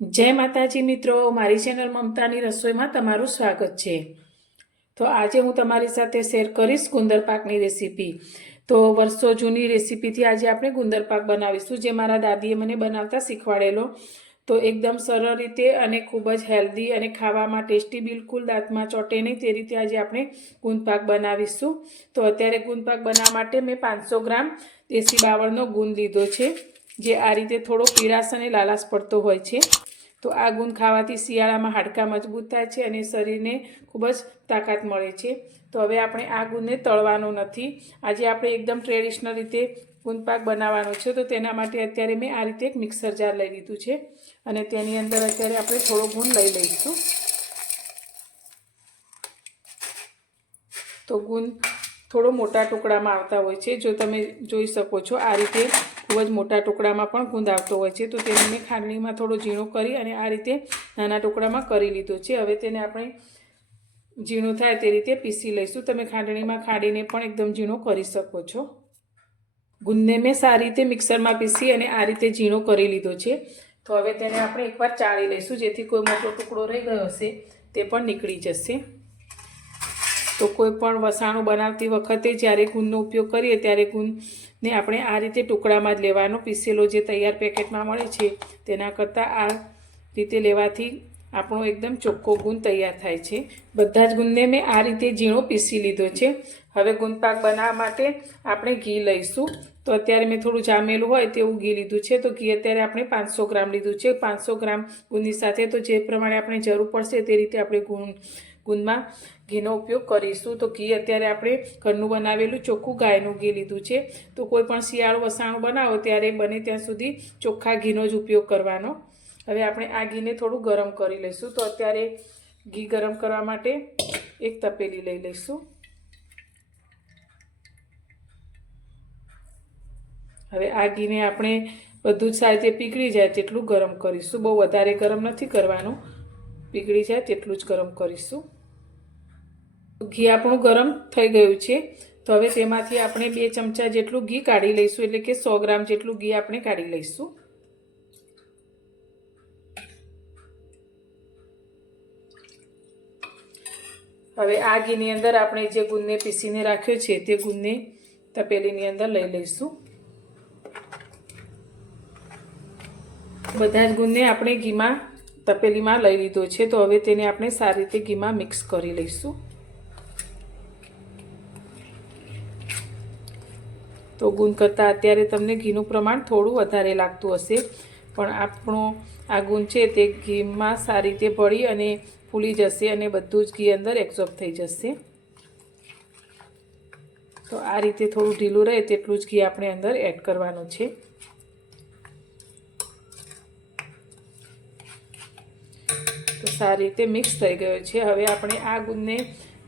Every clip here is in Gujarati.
જય માતાજી મિત્રો, મારી ચેનલ મમતાની રસોઈમાં તમારું સ્વાગત છે. તો આજે હું તમારી સાથે શેર કરીશ ગુંદર પાકની રેસીપી. તો વર્ષો જૂની રેસીપીથી આજે આપણે ગુંદર પાક બનાવીશું, જે મારા દાદીએ મને બનાવતા શીખવાડેલો. તો એકદમ સરળ રીતે અને ખૂબ જ હેલ્ધી અને ખાવામાં ટેસ્ટી બિલકુલ દાંતમાં ચોટે નહીં તે રીતે આજે આપણે ગુંદ પાક બનાવીશું. તો અત્યારે ગુંદ પાક બનાવવા માટે મેં પાંચસો ગ્રામ દેશી બાવળનો ગુંદ લીધો છે, જે આ રીતે થોડો પીળાશ અને લાલાશ પડતો હોય છે. તો આ ગુંદ ખાવાથી શિયાળામાં હાડકાં મજબૂત થાય છે અને શરીરને ખૂબ જ તાકાત મળે છે. તો હવે આપણે આ ગુંદને તળવાનો નથી. આજે આપણે એકદમ ટ્રેડિશનલ રીતે ગુંદપાક બનાવવાનો છે. તો તેના માટે અત્યારે મેં આ રીતે એક મિક્સર જાર લઈ લીધું છે. અને તેની અંદર અત્યારે આપણે થોડો ગુંદ લઈ લઈશું. તો ગુંદ થોડો મોટા ટુકડામાં આવતા હોય છે. જો તમે જોઈ શકો છો, આ રીતે ખૂબ જ મોટા ટુકડામાં પણ ગુંદ આવતો હોય છે. તો તેને મેં ખાંડણીમાં થોડો ઝીણો કરી અને આ રીતે નાના ટુકડામાં કરી લીધો છે. હવે તેને આપણે ઝીણું થાય તે રીતે પીસી લઈશું. તમે ખાંડણીમાં ખાડીને પણ એકદમ ઝીણો કરી શકો છો. ગુંદને મેં સારી રીતે મિક્સરમાં પીસી અને આ રીતે ઝીણો કરી લીધો છે. તો હવે તેને આપણે એકવાર ચાળી લઈશું. જેથી કોઈ મોટો ટુકડો રહી ગયો હશે તે પણ નીકળી જશે. તો કોઈ પણ વસાણું બનાવતી વખતે જ્યારે ગુંદનો ઉપયોગ કરીએ ત્યારે ગુંદને આપણે આ રીતે ટુકડામાં જ લેવાનો. પીસેલો જે તૈયાર પેકેટમાં મળે છે, તેના કરતાં આ રીતે લેવાથી આપણો એકદમ ચોખ્ખો ગુંદ તૈયાર થાય છે. બધા જ ગુંદને મેં આ રીતે ઝીણો પીસી લીધો છે. હવે ગુંદપાક બનાવવા માટે આપણે ઘી લઈશું. તો અત્યારે મેં થોડું જામેલું હોય તેવું ઘી લીધું છે. તો ઘી અત્યારે આપણે પાંચસો ગ્રામ લીધું છે. પાંચસો ગ્રામ ગુંદની સાથે તો જે પ્રમાણે આપણે જરૂર પડશે તે રીતે આપણે ગુંદ ગુંદમાં ઘીનો ઉપયોગ કરીશું. તો ઘી અત્યારે આપણે ઘરનું બનાવેલું ચોખ્ખું ગાયનું ઘી લીધું છે. તો કોઈ પણ શિયાળું, વસાણું બનાવો ત્યારે બને ત્યાં સુધી ચોખ્ખા ઘીનો જ ઉપયોગ કરવાનો. હવે આપણે આ ઘીને થોડું ગરમ કરી લઈશું. તો અત્યારે ઘી ગરમ કરવા માટે એક તપેલી લઈ લઈશું. હવે આ ઘીને આપણે બધું જ સારી રીતે પીગળી જાય તેટલું ગરમ કરીશું. બહુ વધારે ગરમ નથી કરવાનું. પીગળી જાય તેટલું જ ગરમ કરીશું. ઘી આપણું ગરમ થઈ ગયું છે. તો હવે તેમાંથી આપણે બે ચમચા જેટલું ઘી કાઢી લઈશું, એટલે કે સો ગ્રામ જેટલું ઘી આપણે કાઢી લઈશું. હવે આ ઘીની અંદર આપણે જે ગુંદને પીસીને રાખ્યો છે, તે ગુંદને તપેલીની અંદર લઈ લઈશું. બધા જ ગુંદને આપણે ઘીમાં, તપેલીમાં લઈ લીધો છે. તો હવે તેને આપણે સારી રીતે ઘીમાં મિક્સ કરી લઈશું. તો ગુંદ કરતાં અત્યારે તમને ઘીનું પ્રમાણ થોડું વધારે લાગતું હશે. પણ આપણો આ ગુંદ છે તે ઘીમાં સારી રીતે ભળી અને ફૂલી જશે અને બધું જ ઘી અંદર એબ્ઝોર્બ થઈ જશે. તો આ રીતે થોડું ઢીલું રહે તેટલું જ ઘી આપણે અંદર એડ કરવાનું છે. તો સારી રીતે મિક્સ થઈ ગયો છે. હવે આપણે આ ગુંદને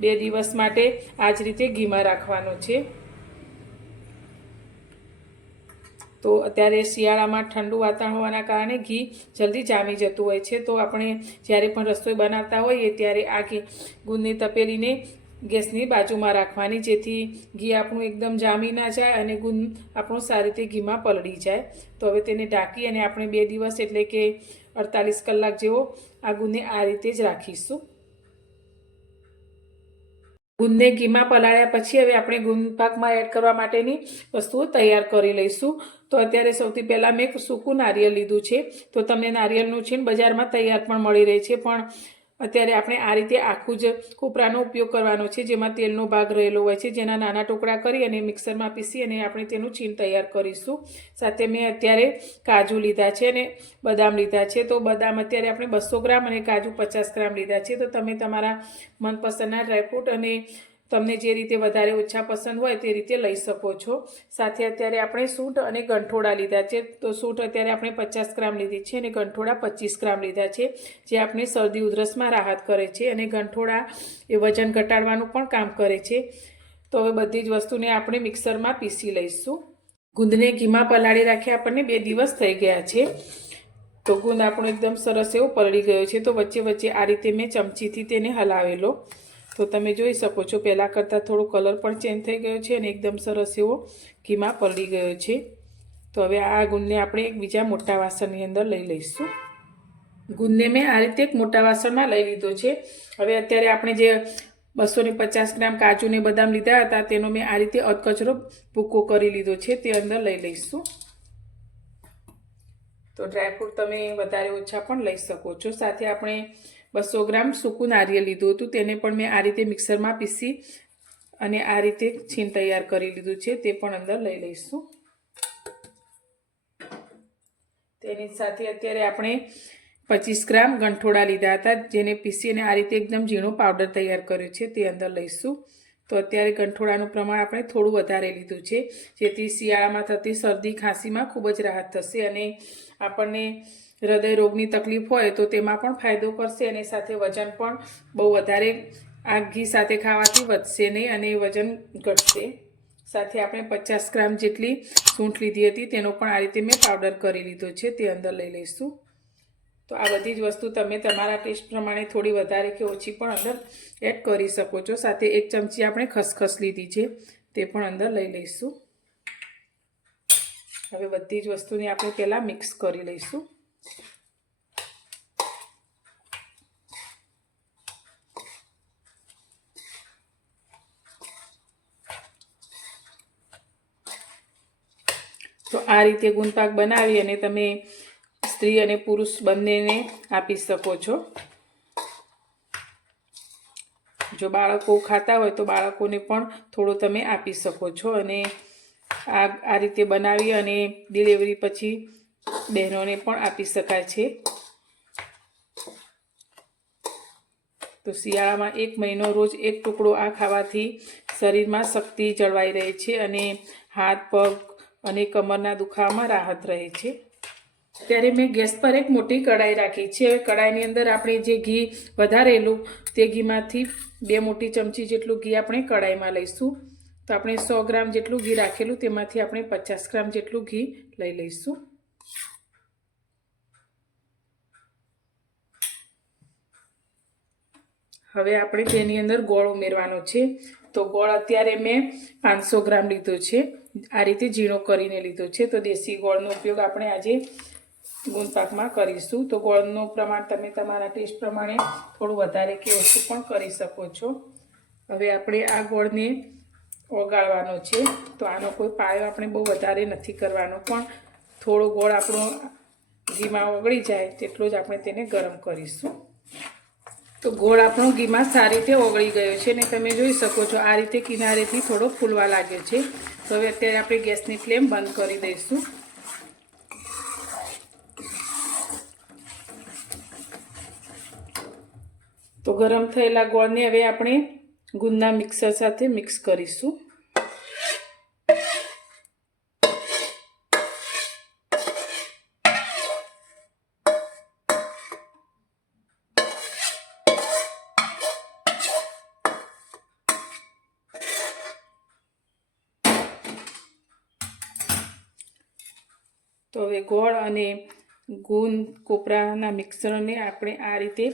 બે દિવસ માટે આ જ રીતે ઘીમાં રાખવાનો છે. તો અત્યારે શિયાળામાં ઠંડુ વાતાવરણ હોવાના કારણે ઘી જલ્દી જામી જતું હોય છે. તો આપણે જ્યારે પણ રસોઈ બનાવતા હોઈએ ત્યારે આ ઘી ગુંદની તપેલીને ગેસની બાજુમાં રાખવાની, જેથી ઘી આપણું એકદમ જામી ના જાય અને ગુંદ આપણું સારી રીતે ઘીમાં પલળી જાય. તો હવે તેને ઢાંકી અને આપણે બે દિવસ એટલે કે અડતાલીસ કલાક જેવો આ ગુંદને આ રીતે જ રાખીશું. ગુંદને ઘીમાં પલાળ્યા પછી હવે આપણે ગુંદ પાકમાં એડ કરવા માટેની વસ્તુઓ તૈયાર કરી લઈશું. તો અત્યારે સૌથી પહેલાં મેં સૂકું નારિયેળ લીધું છે. તો તમને નારિયેળનું છીણ બજારમાં તૈયાર પણ મળી રહે છે. પણ અત્યારે આપણે આ રીતે આખું જ કોપરાનો ઉપયોગ કરવાનો છે, જેમાં તેલનો ભાગ રહેલો હોય છે, જેના નાના ટુકડા કરી અને મિક્સરમાં પીસી અને આપણે તેનું છીણ તૈયાર કરીશું. સાથે મેં અત્યારે કાજુ લીધા છે અને બદામ લીધા છે. તો બદામ અત્યારે આપણે બસો ગ્રામ અને કાજુ પચાસ ગ્રામ લીધા છે. તો તમે તમારા મનપસંદના ડ્રાયફ્રૂટ અને તમને જે રીતે વધારે ઓછા પસંદ હોય તે રીતે લઈ શકો છો. સાથે અત્યારે આપણે સૂંઠ અને ગંઠોડા લીધા છે. તો સૂંઠ અત્યારે આપણે પચાસ ગ્રામ લીધી છે અને ગંઠોડા પચીસ ગ્રામ લીધા છે, જે આપણે શરદી ઉધરસમાં રાહત કરે છે અને ગંઠોડા એ વજન ઘટાડવાનું પણ કામ કરે છે. તો હવે બધી જ વસ્તુને આપણે મિક્સરમાં પીસી લઈશું. ગુંદને ઘીમાં પલાળી રાખ્યા આપણને બે દિવસ થઈ ગયા છે. તો ગુંદ આપણો એકદમ સરસ એવો પલળી ગયો છે. તો વચ્ચે વચ્ચે આ રીતે મેં ચમચીથી તેને હલાવેલો. તો તમે જોઈ શકો છો, પહેલાં કરતાં થોડો કલર પણ ચેન્જ થઈ ગયો છે અને એકદમ સરસ એવો ઘીમાં પલળી ગયો છે. તો હવે આ ગુંદને આપણે એક બીજા મોટા વાસણની અંદર લઈ લઈશું. ગુંદને મેં આ રીતે એક મોટા વાસણમાં લઈ લીધો છે. હવે અત્યારે આપણે જે બસો ને પચાસ ગ્રામ કાજુ ને બદામ લીધા હતા, તેનો મેં આ રીતે અધકચરો ભૂકો કરી લીધો છે, તે અંદર લઈ લઈશું. તો ડ્રાયફ્રૂટ તમે વધારે ઓછા પણ લઈ શકો છો. સાથે આપણે બસો ગ્રામ સૂકું નારિયેળ લીધું હતું. તેને પણ મેં આ રીતે મિક્સરમાં પીસી અને આ રીતે છીણ તૈયાર કરી લીધું છે. તે પણ અંદર લઈ લઈશું. તેની સાથે અત્યારે આપણે પચીસ ગ્રામ ગંઠોડા લીધા હતા, જેને પીસીને આ રીતે એકદમ ઝીણો પાવડર તૈયાર કર્યો છે. તે અંદર લઈશું. તો અત્યારે ગંઠોડાનું પ્રમાણ આપણે થોડું વધારે લીધું છે. જેથી શિયાળામાં થતી શરદી, ખાંસીમાં ખૂબ જ રાહત થશે અને આપણને હૃદય રોગની તકલીફ હોય તો તેમાં પણ ફાયદો કરશે અને સાથે વજન પણ બહુ વધારે આ ઘી સાથે ખાવાથી વધશે નહીં અને વજન ઘટશે. સાથે આપણે પચાસ ગ્રામ જેટલી સૂંઠ લીધી હતી તેનો પણ આ રીતે મેં પાવડર કરી લીધો છે, તે અંદર લઈ લઈશું. તો આ બધી જ વસ્તુ તમે તમારા ટેસ્ટ પ્રમાણે થોડી વધારે કે ઓછી પણ અંદર એડ કરી શકો છો. સાથે એક ચમચી આપણે ખસખસ લીધી છે, તે પણ અંદર લઈ લઈશું. હવે બધી જ વસ્તુને આપણે પહેલાં મિક્સ કરી લઈશું. તો આ રીતે ગુણપાક બનાવી અને તમે સ્ત્રી અને પુરુષ બંનેને આપી શકો છો. જો બાળકો ખાતા હોય તો બાળકોને પણ થોડો તમે આપી શકો છો અને આ આ રીતે બનાવી અને ડિલિવરી પછી બહેનોને પણ આપી શકાય છે. તો શિયાળામાં એક મહિનો રોજ એક ટુકડો આ ખાવાથી શરીરમાં શક્તિ જળવાઈ રહે છે અને હાથ, પગ અને કમરના દુખાવામાં રાહત રહે છે. ત્યારે મેં ગેસ પર એક મોટી કડાઈ રાખી છે. હવે કડાઈની અંદર આપણે જે ઘી વધારેલું તે ઘીમાંથી બે મોટી ચમચી જેટલું ઘી આપણે કડાઈમાં લઈશું. તો આપણે સો ગ્રામ જેટલું ઘી રાખેલું તેમાંથી આપણે પચાસ ગ્રામ જેટલું ઘી લઈ લઈશું. હવે આપણે તેની અંદર ગોળ ઉમેરવાનો છે. તો ગોળ અત્યારે મેં પાંચસો ગ્રામ લીધો છે. આ રીતે ઝીણો કરીને લીધો છે. તો દેશી ગોળનો ઉપયોગ આપણે આજે ગુંદપાકમાં કરીશું. તો ગોળનું પ્રમાણ તમે તમારા ટેસ્ટ પ્રમાણે થોડું વધારે કે ઓછું પણ કરી શકો છો. હવે આપણે આ ગોળને ઓગાળવાનો છે. તો આનો કોઈ પાયો આપણે બહુ વધારે નથી કરવાનો. પણ થોડો ગોળ આપણો ઘીમાં ઓગળી જાય તેટલો જ આપણે તેને ગરમ કરીશું. તો ગોળ આપણો ઘીમાં સારી રીતે ઓગળી ગયો છે અને તમે જોઈ શકો છો આ રીતે કિનારેથી થોડો ફૂલવા લાગ્યો છે. તો હવે અત્યારે આપણે ગેસની ફ્લેમ બંધ કરી દઈશું. તો ગરમ થયેલા ગોળને હવે આપણે ગુંદના મિક્સર સાથે મિક્સ કરીશું. તો હવે ગોળ અને ગુંદ કોપરાના મિક્સરને આપણે આ રીતે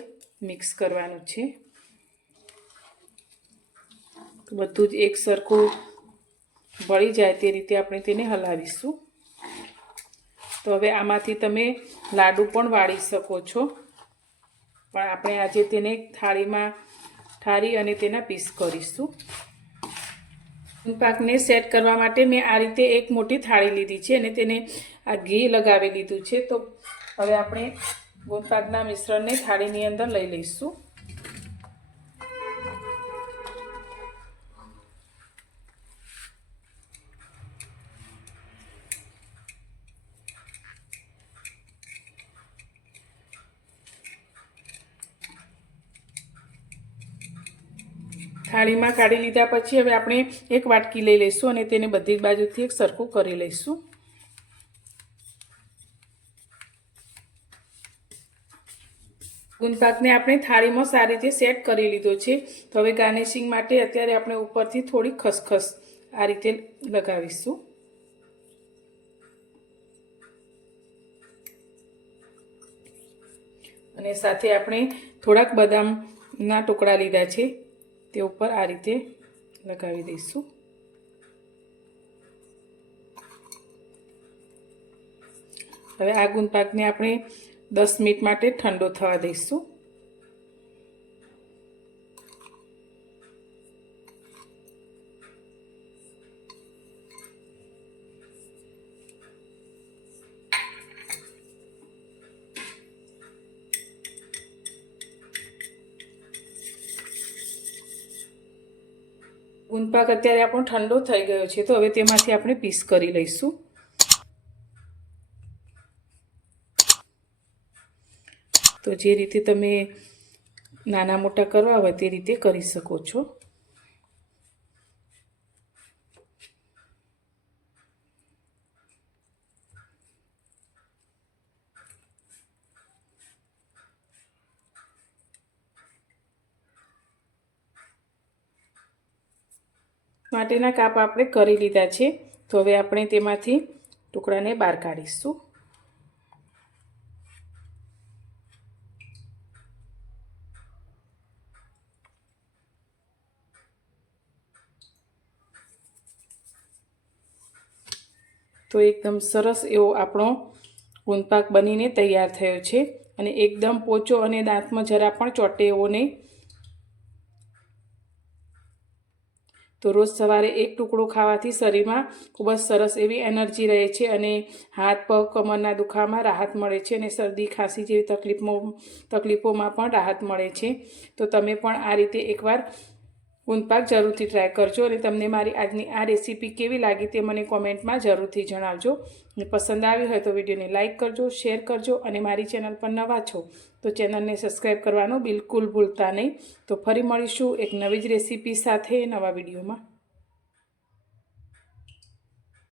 મિક્સ કરવાનું છે. બધું જ એક સરખું ભળી જાય તે રીતે આપણે તેને હલાવીશું. તો હવે આમાંથી તમે લાડુ પણ વાળી શકો છો. પણ આપણે આજે તેને થાળીમાં ઠારી અને તેના પીસ કરીશું. પાકને સેટ કરવા માટે મેં આ રીતે એક મોટી થાળી લીધી છે અને તેને આ ઘી લગાવી લીધું છે. તો હવે આપણે ગોંદપાકના મિશ્રણને થાળીની અંદર લઈ લઈશું. થાળીમાં કાઢી લીધા પછી હવે આપણે એક વાટકી લઈ લઈશું અને તેને બધી બાજુથી એક સરખું કરી લઈશું. ગુંદપાકને આપણે થાળીમાં સારી રીતે સેટ કરી લીધો છે. તો હવે ગાર્નિશિંગ માટે અત્યારે આપણે ઉપરથી થોડી ખસખસ આ રીતે લગાવીશું. અને સાથે આપણે થોડાક બદામના ટુકડા લીધા છે. તે ઉપર આ રીતે લગાવી દઈશું. હવે આ ગુંદપાકને આપણે દસ મિનિટ માટે ઠંડો થવા દઈશું. ગુંદપાક અત્યારે આપણો ઠંડો થઈ ગયો છે, તો હવે તેમાંથી આપણે પીસ કરી લઈશું. તો જે રીતે તમે નાના મોટા કરવા હોય તે રીતે કરી શકો છો. માટેના કાપ આપણે કરી લીધા છે. તો હવે આપણે તેમાંથી ટુકડાને બહાર કાઢીશું. તો એકદમ સરસ એવો આપણો ગુંદપાક બનીને તૈયાર થયો છે. અને એકદમ પોચો અને દાંતમાં જરા પણ ચોટે એવો નહીં તો રોજ સવારે એક ટુકડો ખાવાથી શરીરમાં ખૂબ જ સરસ એવી એનર્જી રહે છે અને હાથ, પગ, કમરના દુખાવામાં રાહત મળે છે અને શરદી, ખાંસી જેવી તકલીફમાં, તકલીફોમાં પણ રાહત મળે છે. તો તમે પણ આ રીતે એકવાર ગુંદપાક જરૂરથી ટ્રાય કરજો અને તમને મારી આજની આ રેસીપી કેવી લાગી તે મને કોમેન્ટમાં જરૂરથી જણાવજો. અને પસંદ આવી હોય તો વિડીયોને લાઇક કરજો શેર કરજો અને મારી ચેનલ પર નવા છો તો ચેનલને સબસ્ક્રાઈબ કરવાનું બિલકુલ ભૂલતા નહીં. તો ફરી મળીશું એક નવી જ રેસીપી સાથે નવા વિડીયોમાં.